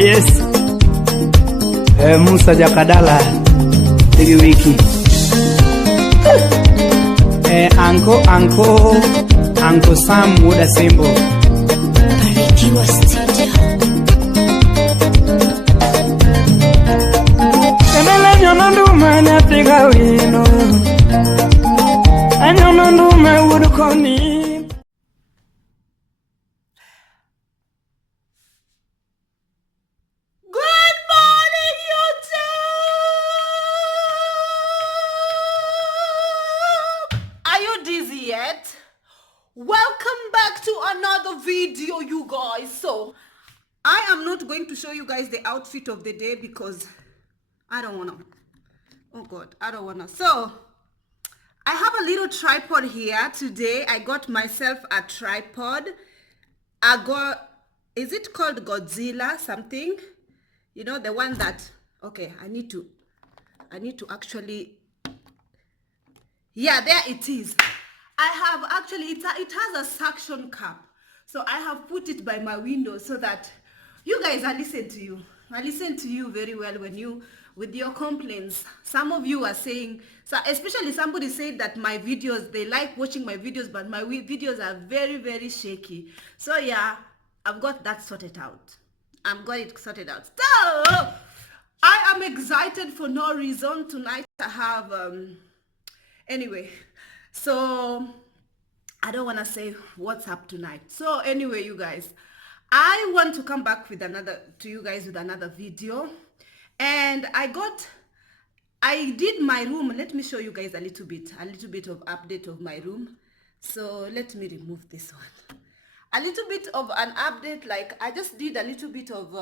yes. Musa Jakadala Tigi wiki. Uncle Sam Muda Simbo. Barikiwa Studio. Kemele nyomandume Afrika wino. Nyomandume udukoni. Welcome back to another video, you guys. So I am not going to show you guys the outfit of the day because I don't want to. Oh god, I don't want to. So I have a little tripod here today. I got myself a tripod. I got, is it called Godzilla something? You know, the one that, okay, I need to actually, yeah, there it is. I have actually, it has a suction cup. So I have put it by my window so that you guys, I listen to you. I listen to you very well when you, with your complaints. Some of you are saying, so especially somebody said that my videos, they like watching my videos, but my videos are very, very shaky. So yeah, I've got that sorted out. I've got it sorted out. So I am excited for no reason. Tonight I have, anyway. So I don't want to say what's up tonight. So anyway, you guys, I want to come back with another video. And I did my room. Let me show you guys a little bit of update of my room. So let me remove this one. A little bit of an update, like I just did a little bit of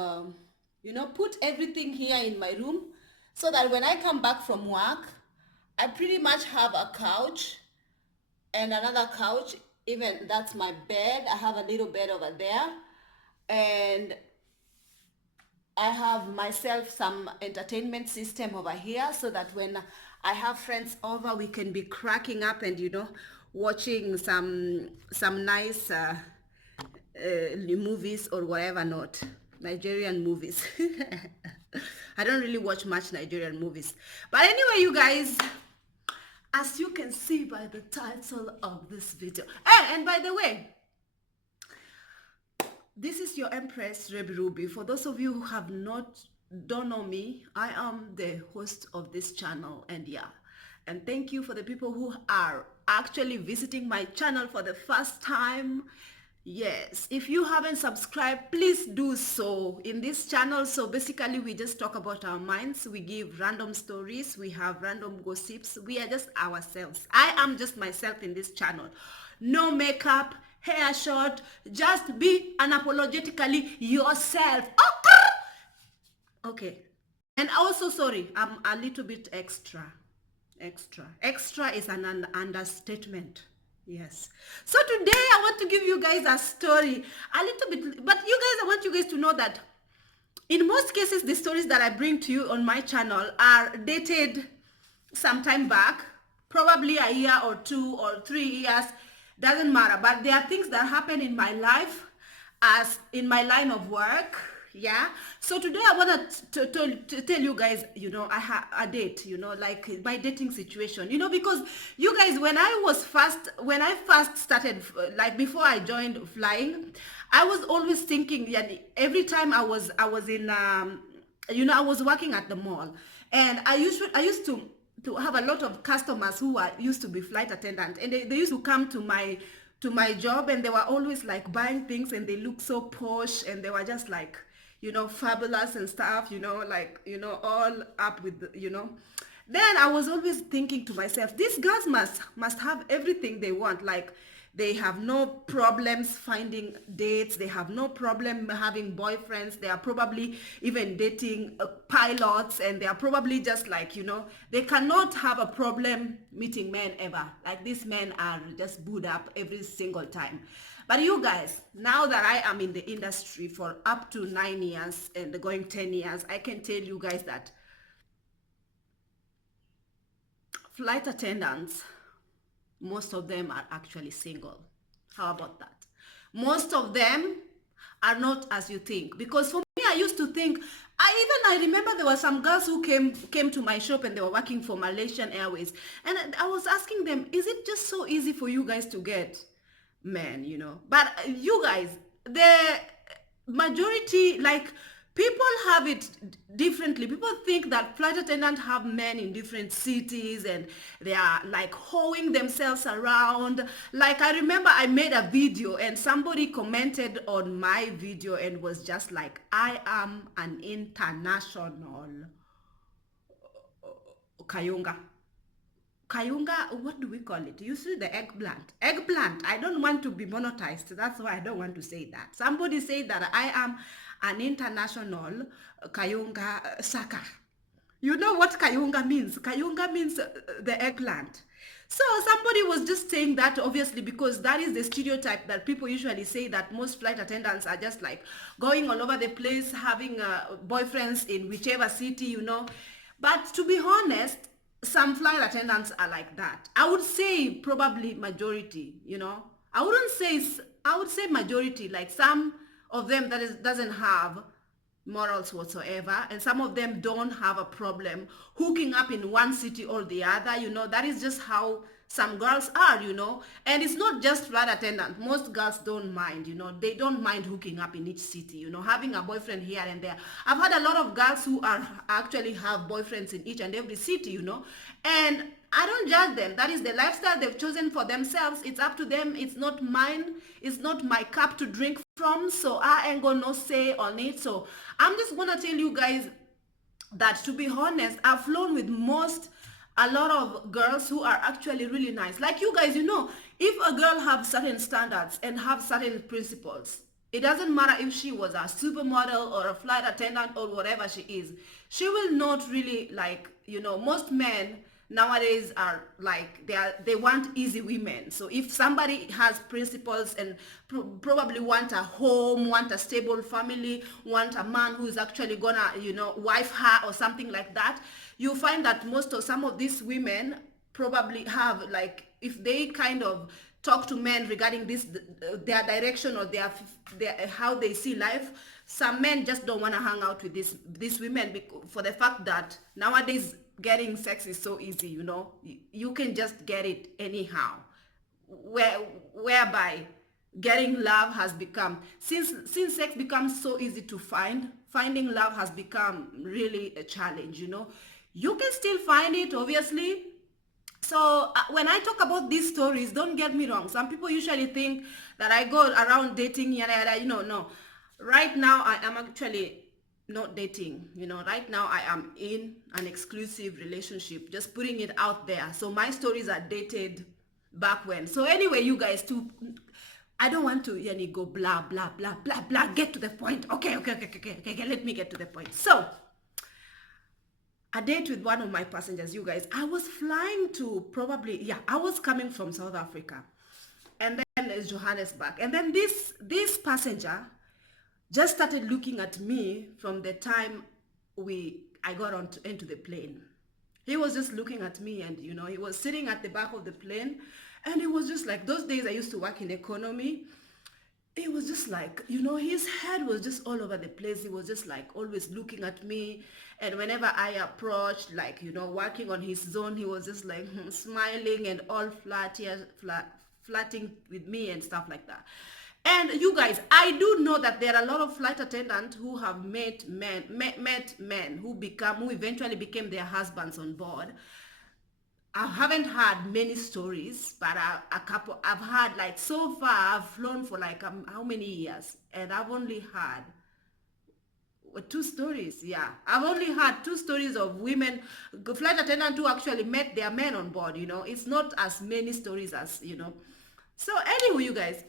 you know, put everything here in my room so that when I come back from work, I pretty much have a couch and another couch. Even that's my bed. I have a little bed over there, and I have myself some entertainment system over here so that when I have friends over, we can be cracking up and, you know, watching some nice movies or whatever, not Nigerian movies. I don't really watch much Nigerian movies, but anyway, you guys, as you can see by the title of this video, and by the way, this is your Empress Ruby. For those of you who don't know me, I am the host of this channel, and yeah, and thank you for the people who are actually visiting my channel for the first time. Yes, if you haven't subscribed, please do so in this channel. So basically we just talk about our minds, we give random stories, we have random gossips, we are just ourselves. I am just myself in this channel. No makeup, hair short, just be unapologetically yourself. Okay. And also, sorry, I'm a little bit extra is an understatement. Yes. So today I want to give you guys a story, a little bit, but you guys, I want you guys to know that in most cases, the stories that I bring to you on my channel are dated some time back, probably a year or 2 or 3 years, doesn't matter. But there are things that happen in my life, as in my line of work. Yeah, so today I want to tell you guys, you know, I have a date, you know, like my dating situation, you know, because you guys, when I first started, like before I joined flying, I was always thinking, yeah, every time I was in you know, I was working at the mall, and I used to have a lot of customers who used to be flight attendant, and they used to come to my job, and they were always like buying things, and they look so posh, and they were just like, you know, fabulous and stuff, you know, like, you know, all up with, you know. Then I was always thinking to myself, these girls must have everything they want. Like, they have no problems finding dates, they have no problem having boyfriends, they are probably even dating pilots, and they are probably just like, you know, they cannot have a problem meeting men ever. Like, these men are just booed up every single time. But you guys, now that I am in the industry for up to 9 years and going 10 years, I can tell you guys that flight attendants, most of them are actually single. How about that? Most of them are not as you think. Because for me, I used to think, I remember there were some girls who came to my shop and they were working for Malaysian Airways. And I was asking them, is it just so easy for you guys to get men, you know? But you guys, the majority, like, people have it differently. People think that flight attendants have men in different cities and they are like hoeing themselves around. Like, I remember I made a video and somebody commented on my video and was just like, I am an international Kayunga. Kayunga, what do we call it? You see the eggplant. Eggplant. I don't want to be monetized. That's why I don't want to say that. Somebody said that I am an international Kayunga sucker. You know what Kayunga means? Kayunga means the eggplant. So somebody was just saying that, obviously, because that is the stereotype that people usually say, that most flight attendants are just like going all over the place, having boyfriends in whichever city, you know. But to be honest, some flight attendants are like that. I would say probably majority, you know. I would say majority, like some of them doesn't have morals whatsoever, and some of them don't have a problem hooking up in one city or the other, you know. That is just how some girls are, you know. And it's not just flight attendant. Most girls don't mind, you know. They don't mind hooking up in each city, you know, having a boyfriend here and there. I've had a lot of girls who are actually have boyfriends in each and every city, you know. And I don't judge them. That is the lifestyle they've chosen for themselves. It's up to them. It's not mine. It's not my cup to drink from. So I ain't gonna say on it. So I'm just gonna tell you guys that, to be honest, I've flown with a lot of girls who are actually really nice. Like you guys, you know, if a girl have certain standards and have certain principles, it doesn't matter if she was a supermodel or a flight attendant or whatever she is, she will not really, like, you know, most men nowadays are like, they want easy women. So if somebody has principles and probably want a home, want a stable family, want a man who is actually gonna, you know, wife her or something like that, you find that some of these women probably have, like, if they kind of talk to men regarding this, their direction or their how they see life, some men just don't want to hang out with these women for the fact that nowadays getting sex is so easy, you know. You can just get it anyhow, whereby getting love has become, since sex becomes so easy to finding love has become really a challenge, you know. You can still find it, obviously. So when I talk about these stories, don't get me wrong. Some people usually think that I go around dating, yada yada, you know. No, right now I am actually not dating, you know. Right now I am in an exclusive relationship, just putting it out there. So my stories are dated back when. So anyway, you guys, too, I don't want to go blah blah blah blah blah. Get to the point. Okay, let me get to the point. So a date with one of my passengers, you guys, I was flying to I was coming from South Africa, and then it's Johannesburg, and then this passenger just started looking at me from the time I got into the plane. He was just looking at me, and you know, he was sitting at the back of the plane, and it was just like, those days I used to work in economy. It was just like, you know, his head was just all over the place. He was just like always looking at me, and whenever I approached, like, you know, working on his zone, he was just like smiling and all flirting with me and stuff like that. And you guys, I do know that there are a lot of flight attendants who have met men who eventually became their husbands on board. I haven't had many stories, but a couple I've had. Like, so far I've flown for like how many years, and I've only had 2 stories. Yeah, I've only had 2 stories of women flight attendants who actually met their men on board, you know. It's not as many stories as, you know. So anyway, you guys,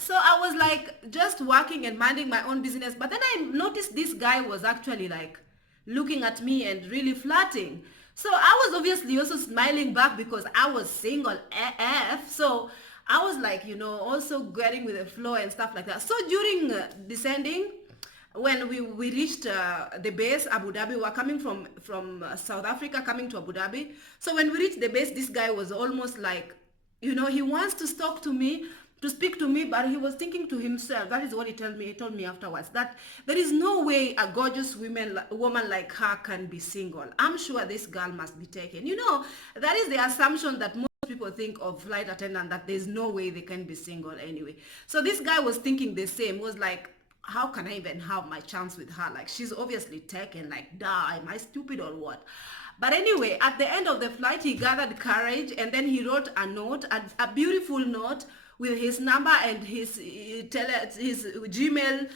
so I was like just working and minding my own business, but then I noticed this guy was actually like looking at me and really flirting. So I was obviously also smiling back because I was single AF. So I was like, you know, also getting with the flow and stuff like that. So during descending, when we reached the base, Abu Dhabi, we were coming from South Africa coming to Abu Dhabi. So when we reached the base, this guy was almost like, you know, he wants to talk to me, to speak to me, but he was thinking to himself. That is what he told me. He told me afterwards that there is no way a gorgeous woman like her can be single. I'm sure this girl must be taken. You know, that is the assumption that most people think of flight attendant, that there's no way they can be single anyway. So this guy was thinking the same, was like, how can I even have my chance with her? Like, she's obviously taken. Like, duh, am I stupid or what? But anyway, at the end of the flight, he gathered courage, and then he wrote a note, a beautiful note with his number and his Gmail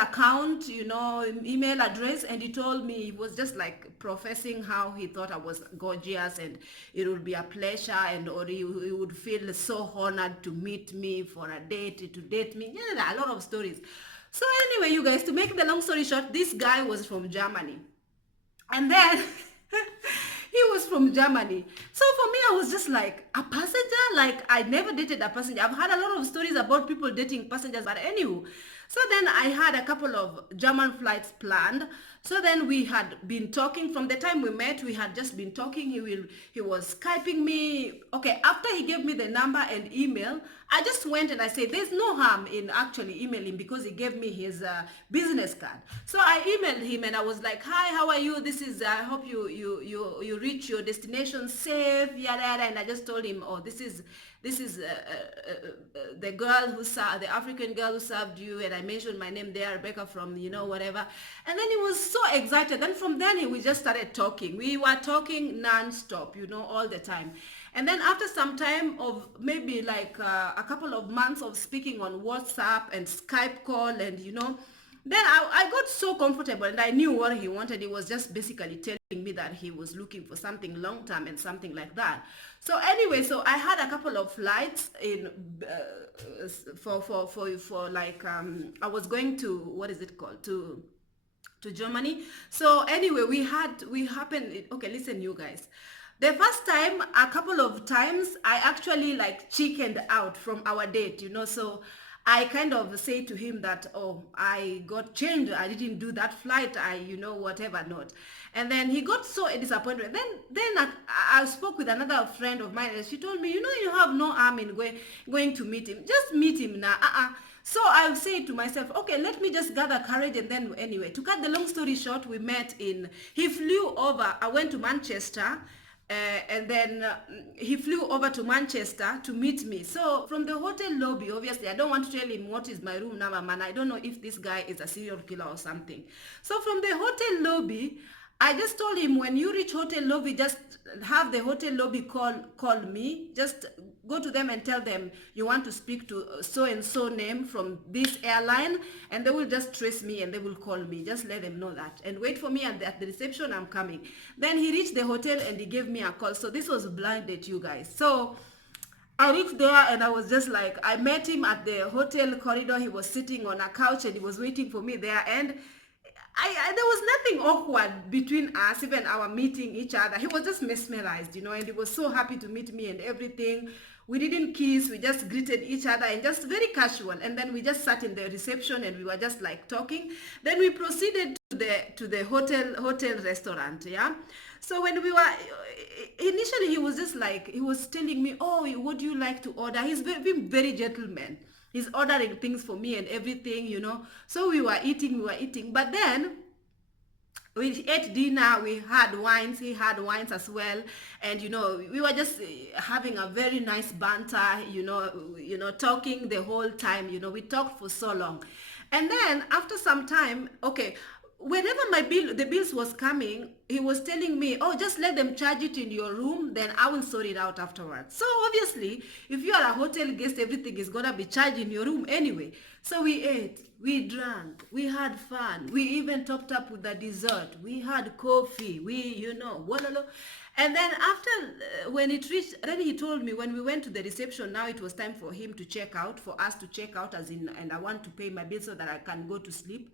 account, you know, email address, and he told me, he was just like professing how he thought I was gorgeous and it would be a pleasure, and or he would feel so honored to meet me for a date, to date me. Yeah, a lot of stories. So anyway, you guys, to make the long story short, this guy was from Germany. And then he was from Germany. So for me, I was just like, a passenger? Like, I never dated a passenger. I've had a lot of stories about people dating passengers, but anyway. So then I had a couple of German flights planned. So then we had been talking. From the time we met, we had just been talking. He was Skyping me. Okay, after he gave me the number and email, I just went and I said, there's no harm in actually emailing, because he gave me his business card. So I emailed him and I was like, hi, how are you? This is, I hope you reach your destination safe, yada yada. And I just told him, oh, this is the girl who the African girl who served you, and I mentioned my name there, Rebecca from, you know, whatever. And then he was so excited. Then from then we just started talking. We were talking non-stop, you know, all the time. And then after some time of maybe like a couple of months of speaking on WhatsApp and Skype call, and you know, then I got so comfortable, and I knew what he wanted. He was just basically telling me that he was looking for something long term and something like that. So anyway, so I had a couple of flights in for like I was going to, what is it called, to Germany. So anyway, we happened, okay, listen you guys. The first time, a couple of times, I actually like chickened out from our date, you know. So I kind of say to him that, oh, I got changed. I didn't do that flight. you know, whatever not. And then he got so disappointed. Then I spoke with another friend of mine, and she told me, you know, you have no harm in going to meet him. Just meet him now. So I say to myself, okay, let me just gather courage. And then anyway, to cut the long story short, we met he flew over. I went to Manchester. And then he flew over to Manchester to meet me. So from the hotel lobby, obviously, I don't want to tell him what is my room number, man. I don't know if this guy is a serial killer or something. So from the hotel lobby, I just told him, when you reach hotel lobby, just have the hotel lobby call me. Just go to them and tell them you want to speak to so-and-so name from this airline, and they will just trace me and they will call me. Just let them know that. And wait for me at the reception, I'm coming. Then he reached the hotel and he gave me a call. So this was a blind date, you guys. So I reached there and I was just like, I met him at the hotel corridor. He was sitting on a couch and he was waiting for me there. And there was nothing awkward between us, even our meeting each other. He was just mesmerized, you know, and he was so happy to meet me and everything. We didn't kiss, we just greeted each other and just very casual. And then we just sat in the reception and we were just like talking. Then we proceeded to the hotel restaurant, yeah. So when we were, initially he was just like, he was telling me, oh, what do you like to order? He's been very gentleman. He's ordering things for me and everything, you know. So we were eating. But then we ate dinner, we had wines, he had wines as well. And, you know, we were just having a very nice banter, you know, talking the whole time. You know, we talked for so long. And then after some time, okay, whenever the bills was coming, he was telling me, oh, just let them charge it in your room, then I will sort it out afterwards. So obviously, if you are a hotel guest, everything is gonna be charged in your room anyway. So we ate, we drank, we had fun, we even topped up with the dessert, we had coffee, you know, walala. And then after, when it reached, then he told me, when we went to the reception, now it was time for him to check out, for us to check out, as in, and I want to pay my bill so that I can go to sleep.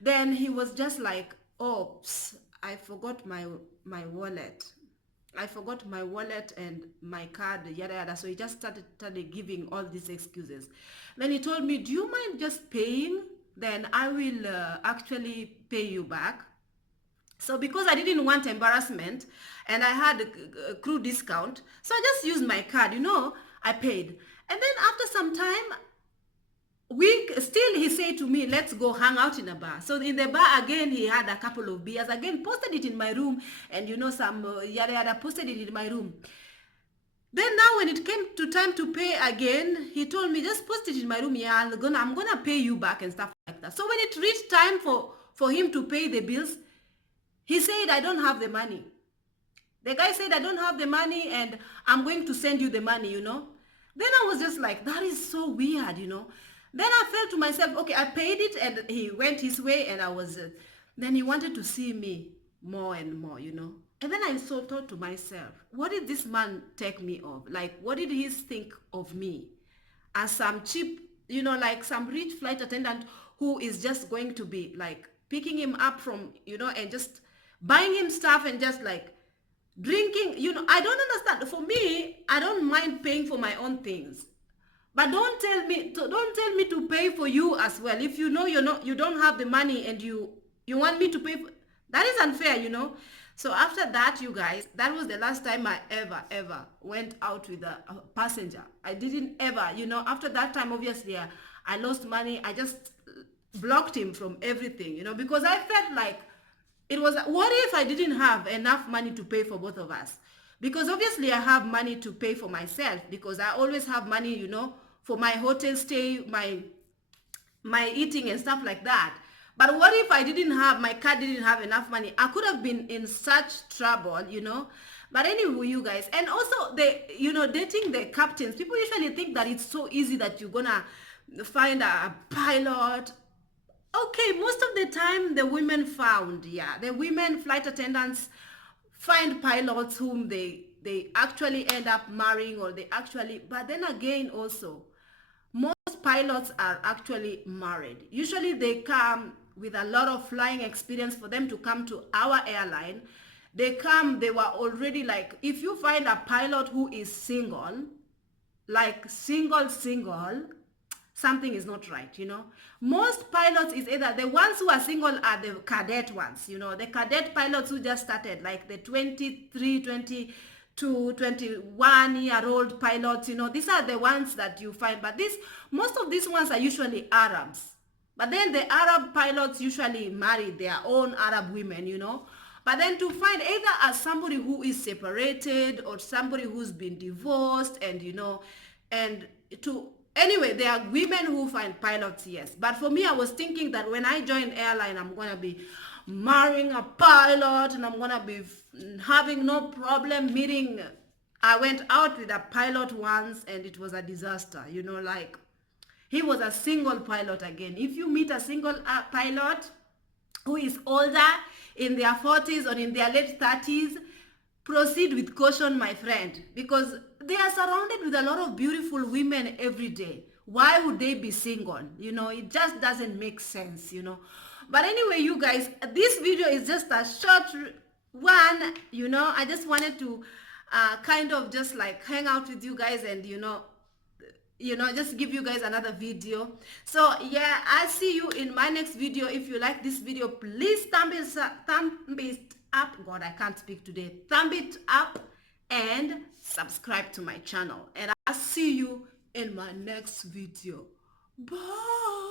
Then he was just like, oops, I forgot my wallet. I forgot my wallet and my card, yada yada. So he just started giving all these excuses. Then he told me, do you mind just paying? Then I will actually pay you back. So because I didn't want embarrassment and I had a crew discount, so I just used my card. You know, I paid. And then after some time, he said to me, let's go hang out in a bar. So in the bar again, he had a couple of beers, again posted it in my room, and some yada yada, posted it in my room. Then now when it came to time to pay again, he told me, just post it in my room, yeah, I'm gonna pay you back and stuff like that. So when it reached time for him to pay the bills, he said, I don't have the money. The guy said, I don't have the money and I'm going to send you the money, Then I was just like, that is so weird, Then I felt to myself, okay, I paid it and he went his way, and I was, then he wanted to see me more and more, And then I thought to myself, what did this man take me of? Like, what did he think of me? As some cheap, like some rich flight attendant who is just going to be like picking him up from, and just buying him stuff and just like drinking, I don't understand. For me, I don't mind paying for my own things. But don't tell me to pay for you as well. If you don't have the money and you want me to pay for, that is unfair, So after that, you guys, that was the last time I ever went out with a passenger. I didn't ever, after that time, obviously, I lost money. I just blocked him from everything, because I felt like it was, what if I didn't have enough money to pay for both of us? Because obviously I have money to pay for myself, because I always have money, for my hotel stay, my eating and stuff like that. But what if I didn't have, my car didn't have enough money? I could have been in such trouble, But anyway, you guys, and also dating the captains, people usually think that it's so easy that you're gonna find a pilot. Okay, most of the time the women the women flight attendants find pilots whom they actually end up marrying, or but then again also, most pilots are actually married. Usually they come with a lot of flying experience. For them to come to our airline, they were already like, if you find a pilot who is single, like single, something is not right, Most pilots is either, the ones who are single are the cadet ones, the cadet pilots who just started, like the 23, 22, 21-year-old pilots, these are the ones that you find. But most of these ones are usually Arabs. But then the Arab pilots usually marry their own Arab women, But then to find either as somebody who is separated or somebody who's been divorced, and anyway, there are women who find pilots, yes. But for me, I was thinking that when I join airline, I'm going to be marrying a pilot, and I'm going to be having no problem meeting. I went out with a pilot once, and it was a disaster, like, he was a single pilot again. If you meet a single pilot who is older, in their 40s or in their late 30s, proceed with caution, my friend, because they are surrounded with a lot of beautiful women every day. Why would they be single? It just doesn't make sense, But anyway, you guys, this video is just a short one, I just wanted to kind of just like hang out with you guys and, just give you guys another video. So yeah, I'll see you in my next video. If you like this video, please thumb it up. God, I can't speak today. Thumb it up and subscribe to my channel, and I'll see you in my next video. Bye.